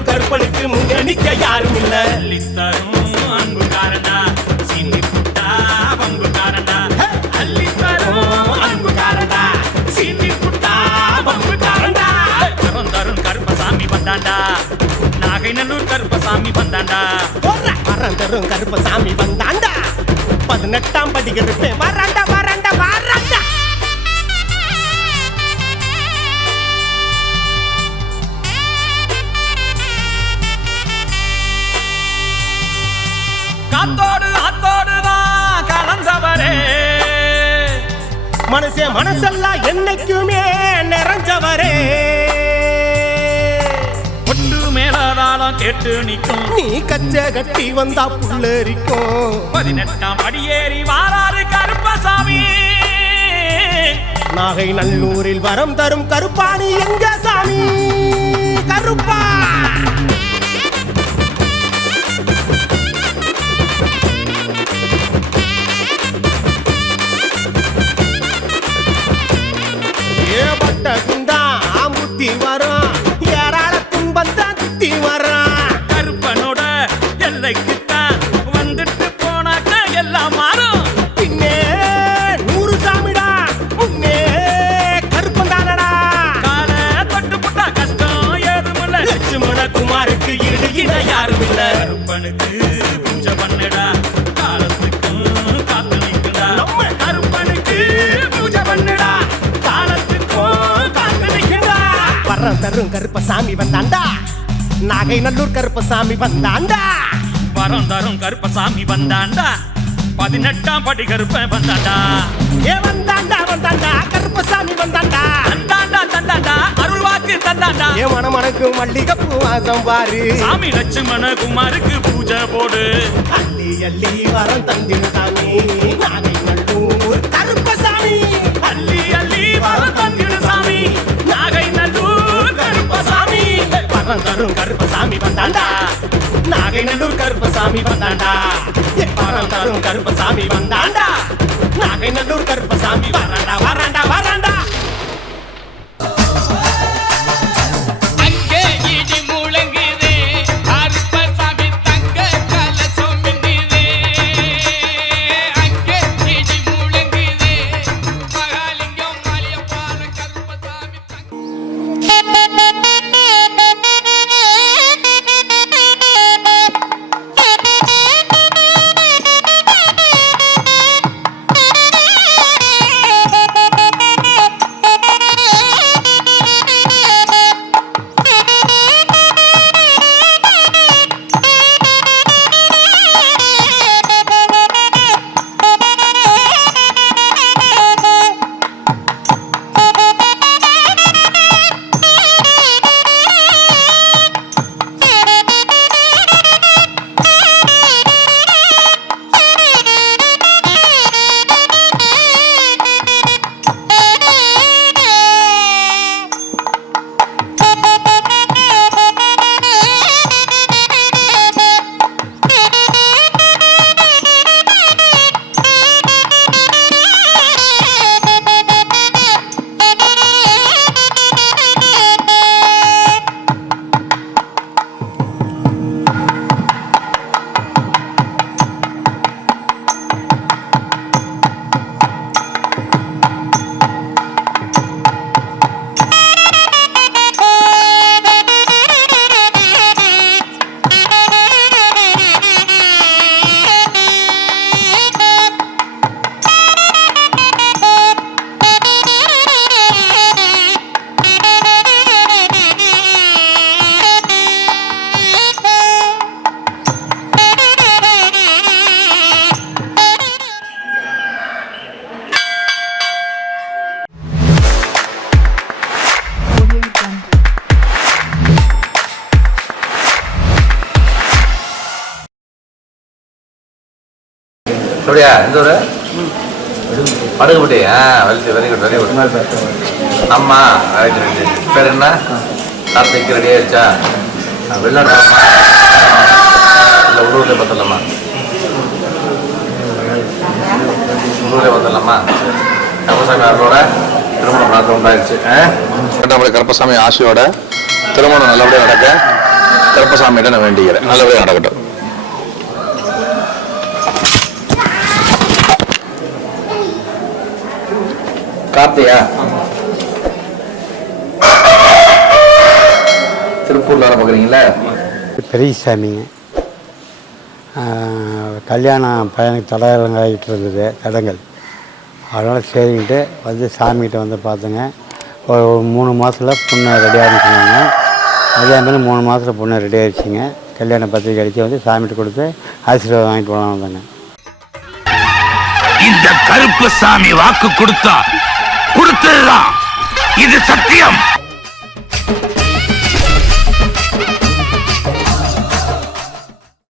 நல்லூர் கருப்பனுக்கு முன்னணிக்க யாரும் இல்ல. அள்ளித்தரும் அன்புக்காரனா சீனி புட்டா பம்புக்காரனா. அள்ளித்தரும் அன்புக்காரனா சீனி புட்டா பம்புக்காரனா. பரந்தரும் கருப்பசாமி வந்தாண்டா, நாகை நல்லூர் கருப்பசாமி வந்தாண்டா. பரந்தரும் கருப்பசாமி வந்தாண்டா, 18ஆம் படிக்கிறப்ப வராண்டா வராண்டா வராண்டா. காத்தோடு ஆத்தோடுதான் கலந்தவரே, மனசெல்லாம் என்னைக்குமே நிறைஞ்சவரே. ஒட்டு மேலாதாளம் கேட்டு நிற்கும், நீ கச்ச கட்டி வந்தா புள்ளரிக்கும். 18ஆம் படியேறி வாராரு கருப்பசாமி, நாகை நல்லூரில் வரம் தரும் கருப்பாணி எங்க சாமி கருப்பா. புத்தி வரும் ஏராள துன்பந்தான் சுத்தி வரும். கருப்பனோட எல்லைக்குத்தான் வந்துட்டு போனாக்க எல்லாம் மாறும். பின்னே 100 சாமிடா, முன்னே கருப்பன் தானடா. கால தொட்டு புட்டா கஷ்டம் ஏதுமில்ல, லட்சுமண குமாருக்கு ஈடு இணை யாரும் இல்ல. கருப்பனுக்கு பூஜை பண்ணுடா, காலத்துக்கும் காத்து நிற்குடா. நம்ம கருப்பனுக்கு பூஜை பண்ணுடா, தரும் கருப்பசாமி வந்தாண்டா, நாகை நல்லூர் கருப்பசாமி வந்தாண்டா. வரம் தரும் கருப்பசாமி வந்தாண்டா, 18ஆம் படி கருப்ப வந்தாண்டா. ஏ வந்தாண்டா வந்தாண்டா கருப்பசாமி வந்தாண்டா, தந்தாண்டா தந்தாண்டா அருள்வாக்கு தந்தாண்டா. ஏ மனமனக்கு மல்லிகைப்பூ வாசம் பாரு, சாமி லட்சுமண குமாருக்கு பூஜை போடு. அள்ளி அள்ளி வரம் தந்திரு சாமி, நாகை நல்லூர் கருப்பசாமி. அள்ளி அள்ளி வரம் தந்திரு சாமி, நாகை நல்லூர் கருப்பசாமி. பரந்தரும் கருப்பசாமி வந்தாண்டா, நாகை நல்லூர் கருப்பசாமி வந்தாண்டா. பரந்தரும் கருப்பசாமி வந்தாண்டா, நாகை நல்லூர் கருப்பசாமி வராண்டா வராண்டா வராண்டா. அப்படியா? எந்த ஊர்? Padukuppatti. Very good very good. அம்மா பேர் என்ன? கார்த்திக் ரெடி ஆயிடுச்சா? வெளிநாட்டு இல்லை உள்ளூரில் பார்த்துடலாமா? உள்ளூரில் பார்த்துடலாமா? கருப்பசாமி அவர்களோட திருமணம் நடத்த உண்டாயிடுச்சு. கருப்பசாமி ஆசையோட திருமணம் நல்லபடியாக நடக்க கருப்பசாமிகிட்ட நான் வேண்டிக்கிறேன், நல்லபடியாக நடக்கட்டும். கார்த்தியா திருப்பூர்ல வர பார்க்குறீங்களா? பெரிய சாமிங்க. கல்யாணம் பையனுக்கு தடங்களாகிட்டு இருந்தது, தடங்கள். அதனால் சரின்ட்டு வந்து சாமிகிட்ட வந்து பார்த்தேங்க. ஒரு 3 மாதத்தில் பொண்ணு ரெடியாகின்னு சொன்னாங்க. அதே மாதிரி 3 மாதத்தில் பொண்ணு ரெடி ஆகிடுச்சிங்க. கல்யாண பத்திரிக்கை அடித்து வந்து சாமிகிட்ட கொடுத்து ஆசீர்வாதம் வாங்கிட்டு போகலாம் வந்தாங்க. இந்த கருப்பு சாமி வாக்கு கொடுத்ததுதான், இது சத்தியம்.